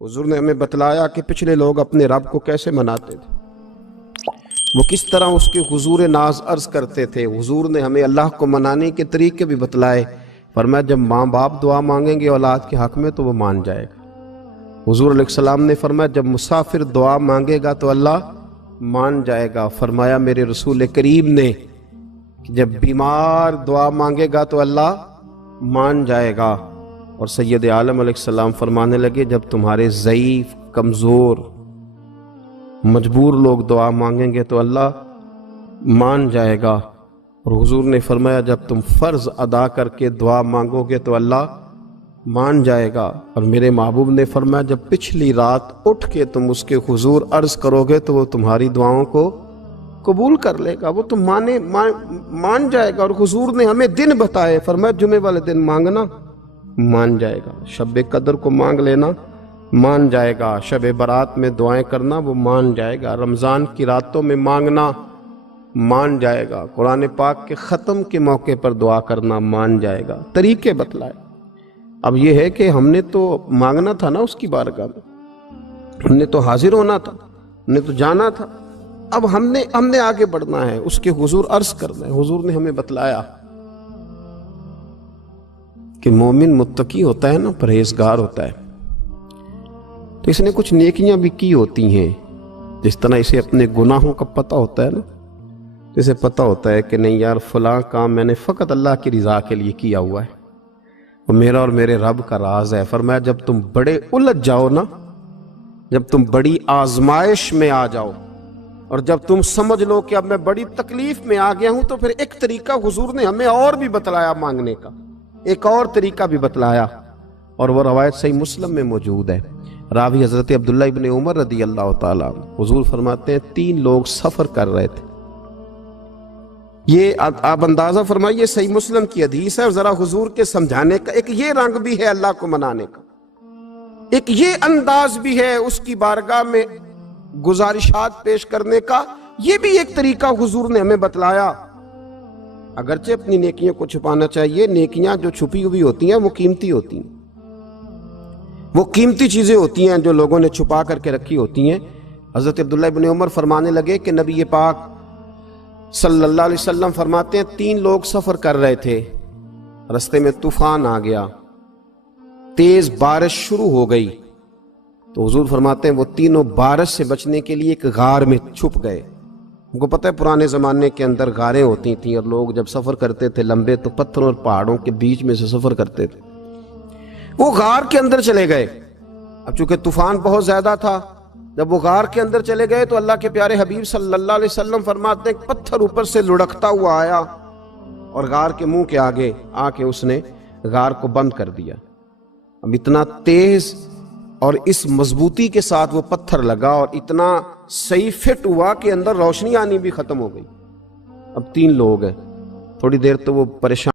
हुजूर ने हमें बतलाया कि पिछले लोग अपने रब को कैसे मनाते थे, वो किस तरह उसके हुजूर नाज अर्ज करते थे। हुजूर ने हमें अल्लाह को मनाने के तरीके भी बतलाए। फरमाया जब माँ बाप दुआ मांगेंगे औलाद के हक में तो वो मान जाएगा। हुजूर अलैहिस्सलाम ने फरमाया जब मुसाफिर दुआ मांगेगा तो अल्लाह मान जाएगा। फरमाया मेरे रसूल करीम ने कि जब बीमार दुआ मांगेगा तो अल्लाह मान जाएगा। और सैयद आलम अलैहिस्सलाम फरमाने लगे जब तुम्हारे ज़ईफ, कमज़ोर, मजबूर लोग दुआ मांगेंगे तो अल्लाह मान जाएगा। और हुजूर ने फरमाया जब तुम फ़र्ज़ अदा करके दुआ मांगोगे तो अल्लाह मान जाएगा। और मेरे महबूब ने फरमाया जब पिछली रात उठ के तुम उसके हुजूर अर्ज़ करोगे तो वो तुम्हारी दुआओं को कबूल कर लेगा, वो तुम मान जाएगा। और हुजूर ने हमें दिन बताए, फरमाया जुमे वाले दिन मांगना मान जाएगा, शब कदर को मांग लेना मान जाएगा, शब बारात में दुआएं करना वो मान जाएगा, रमज़ान की रातों में मांगना मान जाएगा, कुरान पाक के ख़त्म के मौके पर दुआ करना मान जाएगा। तरीके बतलाए। अब ये है कि हमने तो मांगना था ना उसकी बारगाह में, हमने तो हाजिर होना था, हमने तो जाना था। अब हमने आगे बढ़ना है, उसके हुजूर अर्ज करना है। हुजूर ने हमें बतलाया कि मोमिन मुत्तकी होता है ना, परहेजगार होता है, तो इसने कुछ नेकियां भी की होती हैं। जिस तरह इसे अपने गुनाहों का पता होता है ना, इसे पता होता है कि नहीं यार फलां काम मैंने फ़कत अल्लाह की रज़ा के लिए किया हुआ है, वो मेरा और मेरे रब का राज है। फरमाया जब तुम बड़े उलझ जाओ ना, जब तुम बड़ी आजमाइश में आ जाओ और जब तुम समझ लो कि अब मैं बड़ी तकलीफ में आ गया हूं, तो फिर एक तरीका हुजूर ने हमें और भी बतलाया मांगने का, एक और तरीका भी बतलाया। और वो रवायत सही मुस्लिम में मौजूद है। रावी हजरत अब्दुल्ला इब्न उमर रदी अल्लाह ताला हुजूर फरमाते हैं 3 लोग सफर कर रहे थे। ये आप अंदाजा फरमाइए, सही मुस्लिम की हदीस है। और जरा हुजूर के समझाने का एक ये रंग भी है अल्लाह को मनाने का, एक ये अंदाज भी है उसकी बारगाह में गुजारिशात पेश करने का। ये भी एक तरीका हुजूर ने हमें बतलाया। अगरचे अपनी नेकियों को छुपाना चाहिए, नेकियां जो छुपी हुई होती हैं वो कीमती होती हैं, वो कीमती चीजें होती हैं जो लोगों ने छुपा करके रखी होती हैं। हजरत अब्दुल्ला इब्न उमर फरमाने लगे कि नबी पाक सल्लल्लाहु अलैहि वसल्लम फरमाते हैं 3 लोग सफर कर रहे थे, रास्ते में तूफान आ गया, तेज बारिश शुरू हो गई, तो हुजूर फरमाते हैं वो तीनों बारिश से बचने के लिए एक गार में छुप गए। उनको पता है पुराने ज़माने के अंदर गारें होती थी और लोग जब सफ़र करते थे लंबे तो पत्थरों और पहाड़ों के बीच में से सफ़र करते थे। वो गार के अंदर चले गए। अब चूंकि तूफान बहुत ज़्यादा था, जब वो गार के अंदर चले गए तो अल्लाह के प्यारे हबीब सल्लल्लाहु अलैहि वसल्लम फरमाते हैं पत्थर ऊपर से लुढ़कता हुआ आया और गार के मुंह के आगे आके उसने गार को बंद कर दिया। अब इतना तेज और इस मजबूती के साथ वो पत्थर लगा और इतना सही फिट हुआ कि अंदर रोशनी आनी भी खत्म हो गई। अब 3 लोग हैं, थोड़ी देर तो वो परेशान